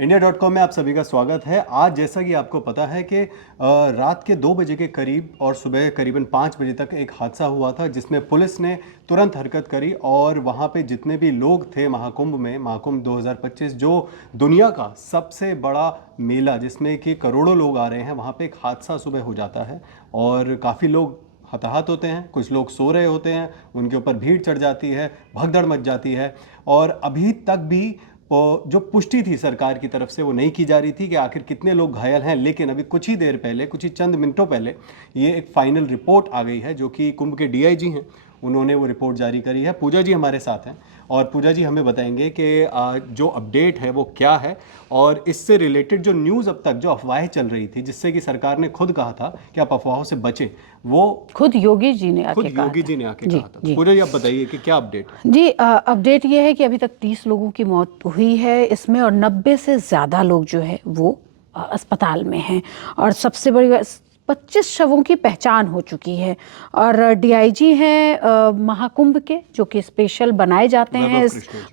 India.com में आप सभी का स्वागत है। आज जैसा कि आपको पता है कि रात के 2 बजे के करीब और सुबह करीबन 5 बजे तक एक हादसा हुआ था जिसमें पुलिस ने तुरंत हरकत करी और वहाँ पे जितने भी लोग थे महाकुंभ में, महाकुंभ 2025 जो दुनिया का सबसे बड़ा मेला जिसमें कि करोड़ों लोग आ रहे हैं, वहाँ पे एक हादसा सुबह हो जाता है और काफ़ी लोग हताहत होते हैं, कुछ लोग सो रहे होते हैं, उनके ऊपर भीड़ चढ़ जाती है, भगदड़ मच जाती है और अभी तक भी जो पुष्टि थी सरकार की तरफ से वो नहीं की जा रही थी कि आखिर कितने लोग घायल हैं। लेकिन अभी कुछ ही देर पहले, कुछ ही चंद मिनटों पहले ये एक फाइनल रिपोर्ट आ गई है जो कि कुंभ के डीआईजी हैं, उन्होंने वो रिपोर्ट जारी करी है। पूजा जी हमारे साथ हैं और पूजा जी हमें बताएंगे कि जो अपडेट है वो क्या है और इससे रिलेटेड जो न्यूज़ अब तक जो अफवाहें चल रही थी जिससे कि सरकार ने खुद कहा था कि आप अफवाहों से बचें, वो खुद योगी जी ने खुद आके कहा योगी था। जी ने आके जी, कहा था। जी। पूजा जी आप बताइए कि क्या अपडेट है। जी, अपडेट ये है कि अभी तक 30 लोगों की मौत हुई है इसमें और 90 से ज़्यादा लोग जो है वो अस्पताल में हैं और सबसे बड़ी 25 शवों की पहचान हो चुकी है। और डीआईजी हैं महाकुंभ के, जो कि स्पेशल बनाए जाते हैं,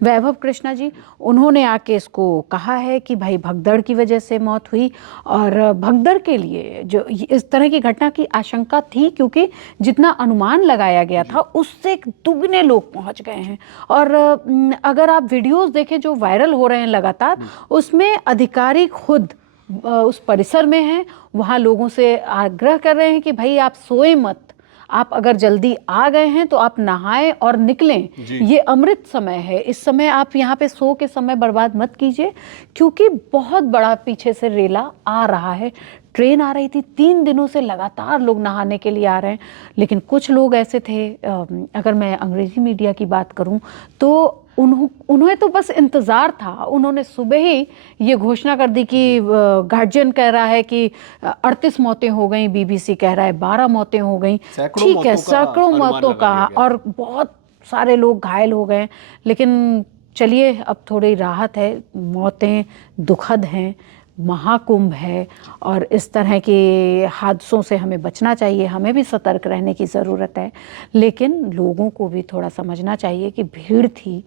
वैभव कृष्णा जी, उन्होंने आके इसको कहा है कि भाई भगदड़ की वजह से मौत हुई और भगदड़ के लिए जो इस तरह की घटना की आशंका थी क्योंकि जितना अनुमान लगाया गया था उससे दुगने लोग पहुंच गए हैं। और अगर आप वीडियोस देखें जो वायरल हो रहे हैं लगातार, उसमें अधिकारी खुद उस परिसर में हैं, वहाँ लोगों से आग्रह कर रहे हैं कि भाई आप सोए मत, आप अगर जल्दी आ गए हैं तो आप नहाएं और निकलें, ये अमृत समय है, इस समय आप यहाँ पे सो के समय बर्बाद मत कीजिए क्योंकि बहुत बड़ा पीछे से रेला आ रहा है। ट्रेन आ रही थी, 3 दिनों से लगातार लोग नहाने के लिए आ रहे हैं। लेकिन कुछ लोग ऐसे थे, अगर मैं अंग्रेजी मीडिया की बात करूं तो उन्हें तो बस इंतज़ार था। उन्होंने सुबह ही ये घोषणा कर दी कि गार्जियन कह रहा है कि 38 मौतें हो गई, बीबीसी कह रहा है 12 मौतें हो गई, ठीक है, सैकड़ों मौतों का और बहुत सारे लोग घायल हो गए। लेकिन चलिए, अब थोड़ी राहत है। मौतें दुखद हैं, महाकुंभ है और इस तरह के हादसों से हमें बचना चाहिए, हमें भी सतर्क रहने की ज़रूरत है। लेकिन लोगों को भी थोड़ा समझना चाहिए कि भीड़ थी,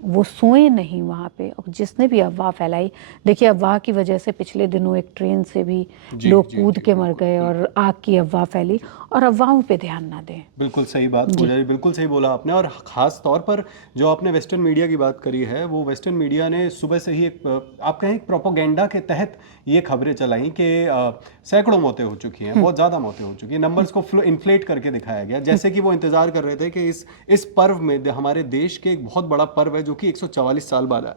वो सोए नहीं वहाँ पे। और जिसने भी अफवाह फैलाई, देखिए अफवाह की वजह से पिछले दिनों एक ट्रेन से भी लोग कूद के मर गए और आग की अफवाह फैली, और अफवाहों पे ध्यान ना दें। बिल्कुल सही बात पूजा जी, बिल्कुल सही बोला आपने। और ख़ास तौर पर जो आपने वेस्टर्न मीडिया की बात करी है, वो वेस्टर्न मीडिया ने सुबह से ही एक आप कहें एक प्रोपोगेंडा के तहत ये खबरें चलाई कि सैकड़ों मौतें हो चुकी हैं, बहुत ज़्यादा मौतें हो चुकी हैं। नंबर्स को इन्फ्लेट करके दिखाया गया, जैसे कि वो इंतज़ार कर रहे थे कि इस पर्व में, हमारे देश के एक बहुत बड़ा पर्व है जो कि 144 साल बाद है,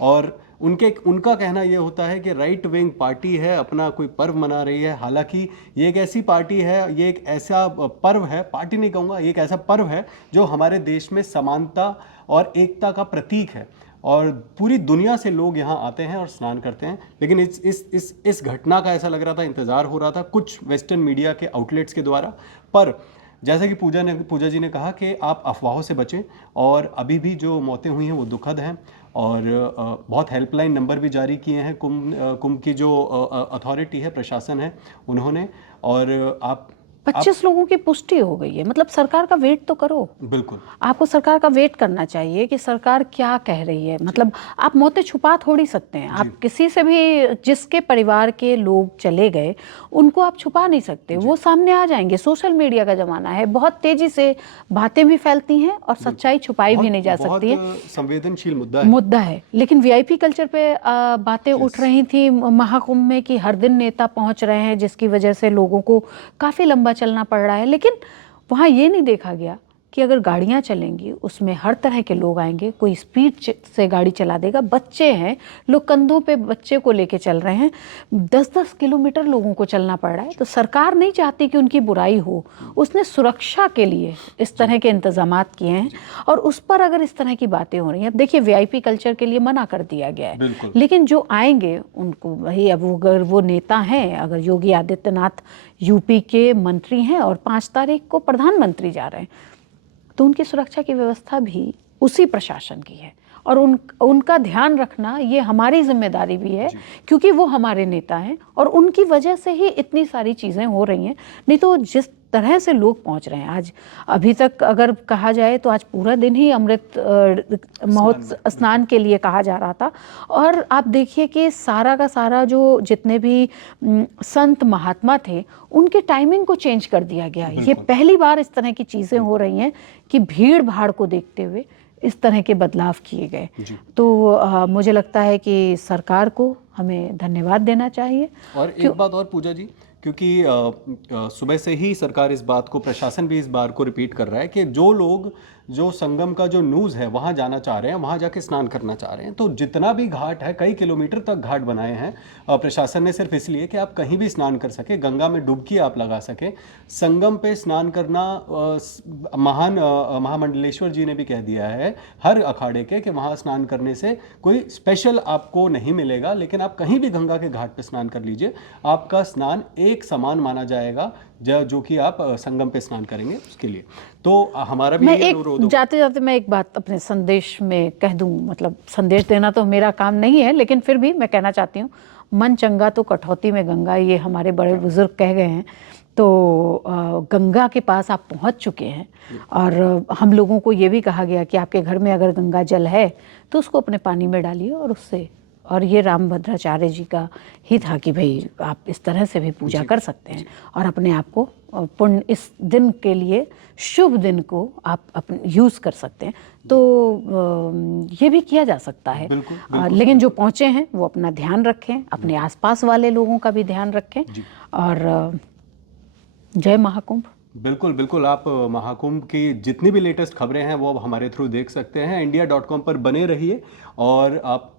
और उनका कहना ये होता है कि राइट विंग पार्टी है, अपना कोई पर्व मना रही है। हालांकि ये एक ऐसी पार्टी है, ये एक ऐसा पर्व है, पार्टी नहीं कहूँगा, ये एक ऐसा पर्व है जो हमारे देश में समानता और एकता का प्रतीक है और पूरी दुनिया से लोग यहाँ आते हैं और स्नान करते हैं। लेकिन इस घटना का ऐसा लग रहा था, इंतज़ार हो रहा था कुछ वेस्टर्न मीडिया के आउटलेट्स के द्वारा। पर जैसा कि पूजा जी ने कहा कि आप अफवाहों से बचें और अभी भी जो मौतें हुई हैं वो दुखद हैं और बहुत हेल्पलाइन नंबर भी जारी किए हैं कुंभ की जो अथॉरिटी है, प्रशासन है, उन्होंने। और 25 लोगों की पुष्टि हो गई है, मतलब सरकार का वेट तो करो। बिल्कुल, आपको सरकार का वेट करना चाहिए कि सरकार क्या कह रही है। मतलब आप मौतें छुपा थोड़ी सकते हैं, आप किसी से भी, जिसके परिवार के लोग चले गए उनको आप छुपा नहीं सकते, वो सामने आ जाएंगे। सोशल मीडिया का जमाना है, बहुत तेजी से बातें भी फैलती हैं और सच्चाई छुपाई भी नहीं जा सकती है, संवेदनशील मुद्दा है। लेकिन वीआईपी कल्चर पे बातें उठ रही थी महाकुंभ में कि हर दिन नेता पहुंच रहे हैं जिसकी वजह से लोगों को काफ़ी लंबा चलना पड़ रहा है। लेकिन वहाँ ये नहीं देखा गया कि अगर गाड़ियाँ चलेंगी उसमें हर तरह के लोग आएंगे, कोई स्पीड से गाड़ी चला देगा, बच्चे हैं, लोग कंधों पे बच्चे को लेके चल रहे हैं, 10-10 किलोमीटर लोगों को चलना पड़ रहा है। तो सरकार नहीं चाहती कि उनकी बुराई हो, उसने सुरक्षा के लिए इस तरह के इंतजामात किए हैं। और उस पर अगर इस तरह की बातें हो रही हैं, अब देखिए वीआईपी कल्चर के लिए मना कर दिया गया है, लेकिन जो आएंगे उनको भाई, अब अगर वो नेता हैं, अगर योगी आदित्यनाथ यूपी के मंत्री हैं और 5 तारीख को प्रधानमंत्री जा रहे हैं, तो उनकी सुरक्षा की व्यवस्था भी उसी प्रशासन की है और उनका ध्यान रखना ये हमारी जिम्मेदारी भी है, क्योंकि वो हमारे नेता हैं और उनकी वजह से ही इतनी सारी चीज़ें हो रही हैं। नहीं तो जिस तरह से लोग पहुंच रहे हैं आज, अभी तक अगर कहा जाए तो आज पूरा दिन ही अमृत महोत्सव स्नान के लिए कहा जा रहा था। और आप देखिए कि सारा का सारा जो जितने भी संत महात्मा थे उनके टाइमिंग को चेंज कर दिया गया। ये पहली बार इस तरह की चीज़ें हो रही हैं कि भीड़ भाड़ को देखते हुए इस तरह के बदलाव किए गए। तो मुझे लगता है कि सरकार को हमें धन्यवाद देना चाहिए। और एक बात और पूजा जी, क्योंकि सुबह से ही सरकार इस बात को, प्रशासन भी इस बात को रिपीट कर रहा है कि जो लोग जो संगम का जो न्यूज़ है वहाँ जाना चाह रहे हैं, वहाँ जाके स्नान करना चाह रहे हैं, तो जितना भी घाट है, कई किलोमीटर तक घाट बनाए हैं प्रशासन ने सिर्फ इसलिए कि आप कहीं भी स्नान कर सके, गंगा में डुबकी आप लगा सके। संगम पे स्नान करना महान महामंडलेश्वर जी ने भी कह दिया है हर अखाड़े के कि वहाँ स्नान करने से कोई स्पेशल आपको नहीं मिलेगा, लेकिन आप कहीं भी गंगा के घाट पे स्नान कर लीजिए, आपका स्नान एक समान माना जाएगा जो कि आप संगम पे स्नान करेंगे उसके लिए। तो हमारा भी जाते जाते मैं एक बात अपने संदेश में कह दूं, मतलब संदेश देना तो मेरा काम नहीं है, लेकिन फिर भी मैं कहना चाहती हूँ, मन चंगा तो कठौती में गंगा, ये हमारे बड़े बुजुर्ग कह गए हैं। तो गंगा के पास आप पहुँच चुके हैं और हम लोगों को ये भी कहा गया कि आपके घर में अगर गंगा जल है तो उसको अपने पानी में डालिए और उससे, और ये रामभद्राचार्य जी का ही था कि भाई आप इस तरह से भी पूजा कर सकते हैं और अपने आप को पुण्य, इस दिन के लिए शुभ दिन को आप अपने यूज़ कर सकते हैं। तो ये भी किया जा सकता है। लेकिन जो पहुँचे हैं वो अपना ध्यान रखें, अपने आसपास वाले लोगों का भी ध्यान रखें। और जय महाकुंभ। बिल्कुल बिल्कुल, आप महाकुंभ की जितनी भी लेटेस्ट खबरें हैं वो अब हमारे थ्रू देख सकते हैं। india.com पर बने रहिए और आप